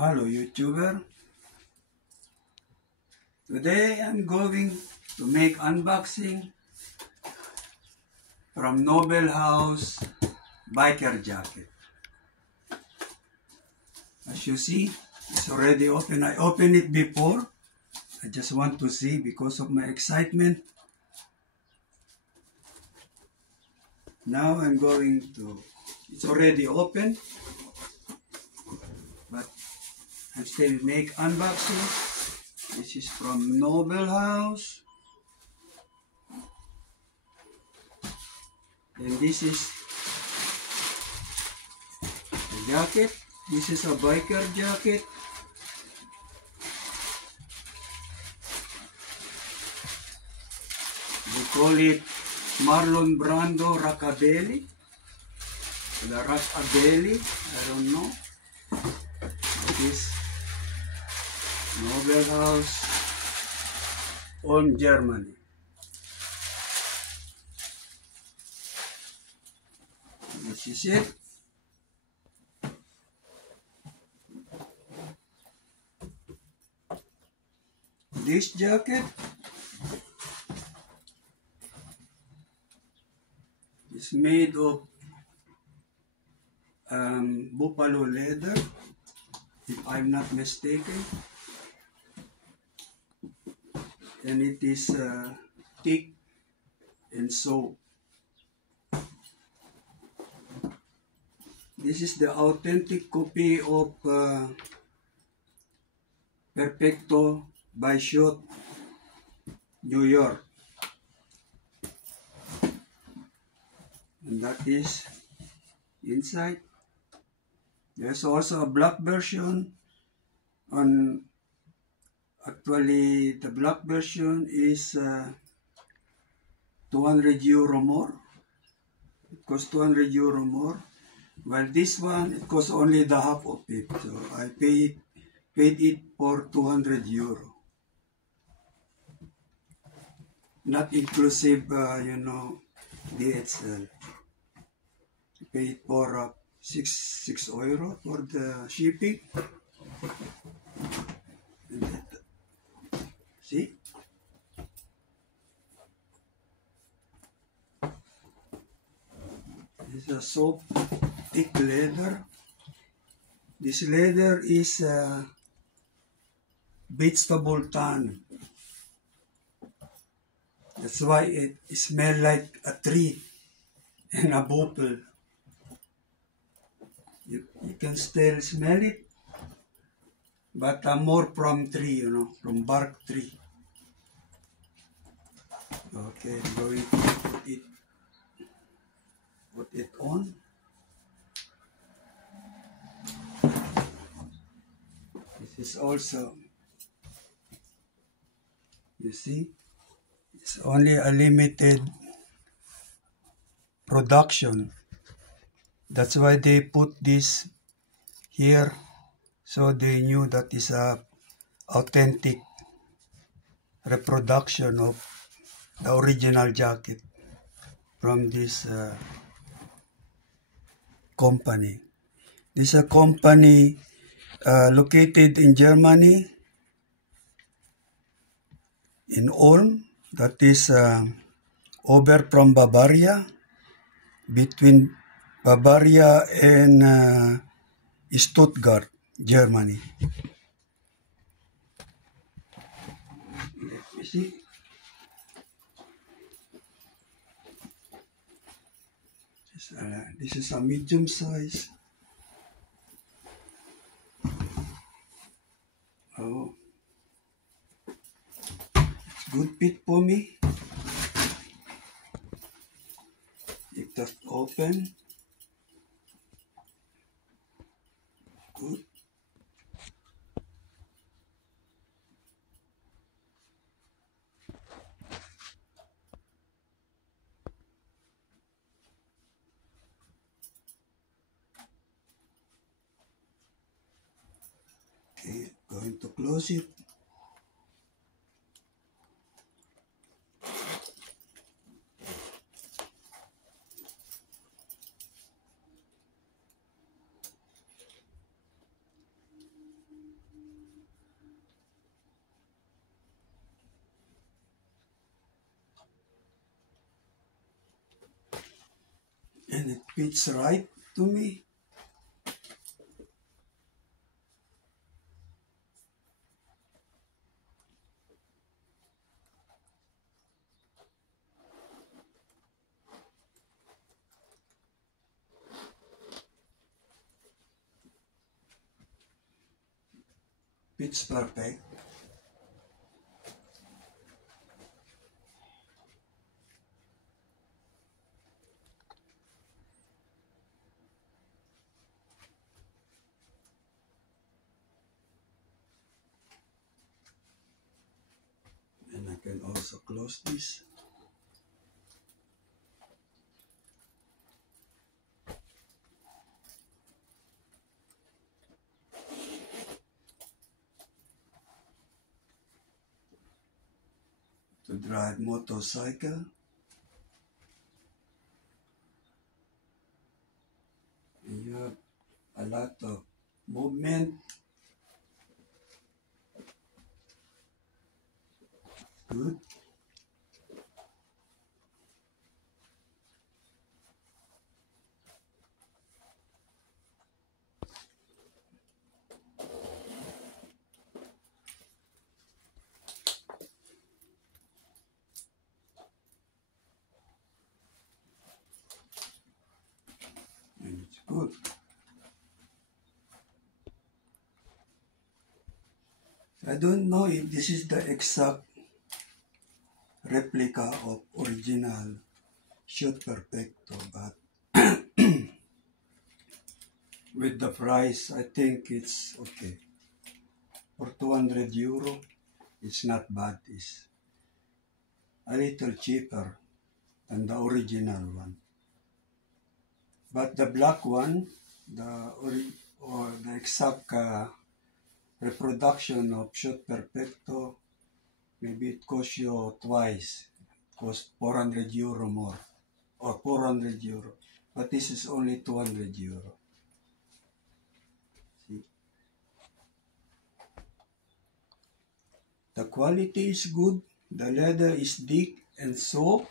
Hello YouTuber. Today I'm going to make unboxing from Noble House biker jacket. As you see, it's already open. I opened it before. I just want to see because of my excitement. Now I'm going to, it's already open, but I still make unboxing. This is from Noble House. And this is the jacket. This is a biker jacket. They call it Marlon Brando Rockabilly. The Rockabilly, I don't know. This Noble House on Germany. This is it. This jacket is made of buffalo leather, if I'm not mistaken, and it is thick and soft. This is the authentic copy of Perfecto by Schott, New York. And that is inside. There's also a black version. Actually, the black version is 200 euro more. It costs 200 euro more. While this one, it costs only the half of it. So I paid it for 200 euro. Not inclusive, DHL. I paid for 6 euro for the shipping. And that, see? This is a soft, thick leather. This leather is vegetable tan. That's why it smells like a tree and a bottle. You can still smell it, but more from tree, from bark tree. Okay, I'm going to put it on. This is also, you see, it's only a limited production. That's why they put this here, so they knew that is a authentic reproduction of the original jacket from this company. This is a company located in Germany, in Ulm. That is over from Bavaria, between Bavaria and Stuttgart, Germany. Let me see. This is a medium size. Oh, it's good fit for me. If that's open, good. Okay, going to close it. and it fits right to me. Fits perfect. And I can also close this. To drive motorcycle. And you have a lot of movement. Good. And it's good. I don't know if this is the exact replica of original Shoot Perfecto, but with the price, I think it's okay. For 200 euro, it's not bad. It's a little cheaper than the original one. But the black one, or the exact reproduction of Shoot Perfecto, maybe it costs you twice. It costs 400 euro more, or 400 euro. But this is only 200 euro. See? The quality is good. The leather is thick and soft.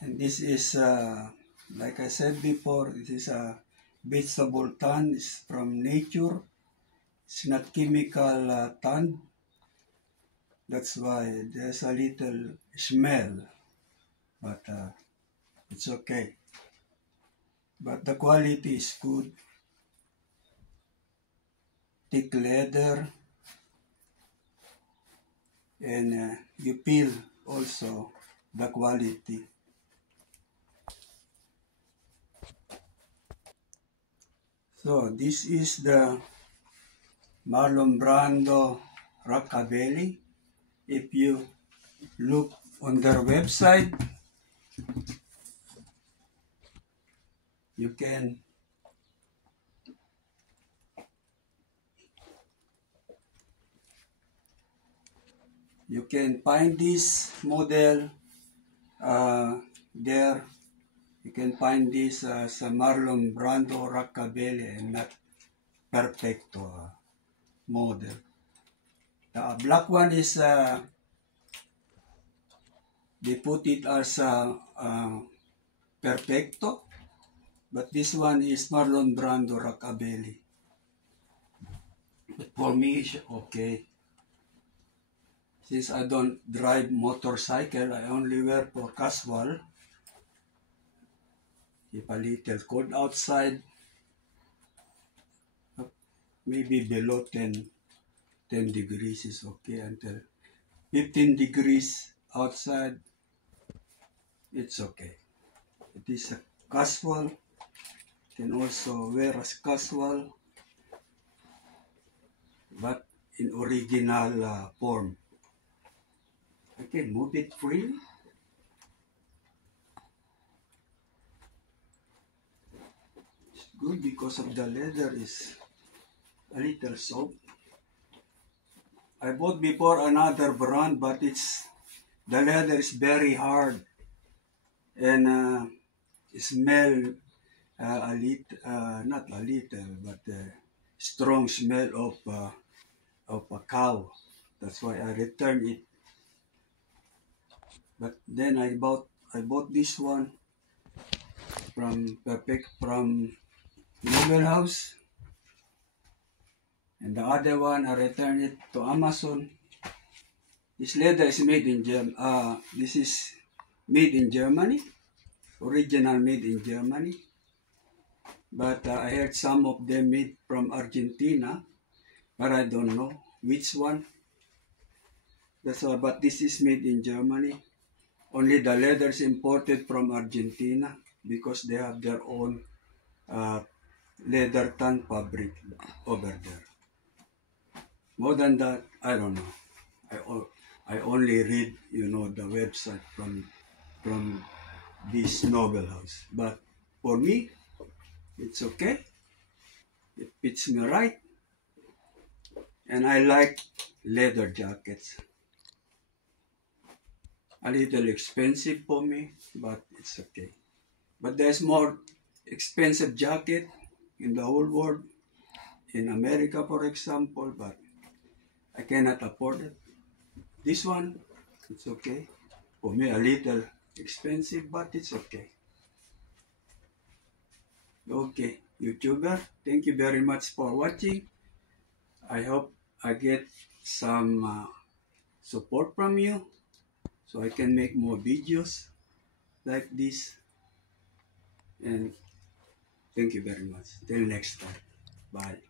And this is, like I said before, this is a vegetable tan. It's from nature. It's not chemical tan. That's why there's a little smell. But it's okay. But the quality is good. Thick leather. And you feel also the quality. So this is the Marlon Brando Rockabilly. If you look on their website, you can find this model there. You can find this as a Marlon Brando Rockabilly and not Perfecto model. The black one is they put it as Perfecto, but this one is Marlon Brando Rockabilly. But for me, it's okay. Since I don't drive motorcycle, I only wear for casual. If a little cold outside, maybe below 10 degrees is okay. Until 15 degrees outside, it's okay. It is a casual. Can also wear as casual, but in original form. I can move it freely. It's good because of the leather is a little soft. I bought before another brand, but the leather is very hard and smell a little, not a little, but strong smell of a cow. That's why I returned it. But then I bought this one. from Noble House, and the other one I returned it to Amazon. This leather is made in this is made in Germany, original made in Germany. But I heard some of them made from Argentina, but I don't know which one. That's all. But this is made in Germany. Only the leather is imported from Argentina because they have their own leather tan fabric over there. More than that, I don't know. I only read, the website from this Noble House. But for me, it's okay. It fits me right. And I like leather jackets. A little expensive for me, but it's okay. But there's more expensive jacket in the whole world. In America, for example, but I cannot afford it. This one, it's okay. For me, a little expensive, but it's okay. Okay, YouTuber, thank you very much for watching. I hope I get some support from you so I can make more videos like this. And thank you very much. Till next time. Bye.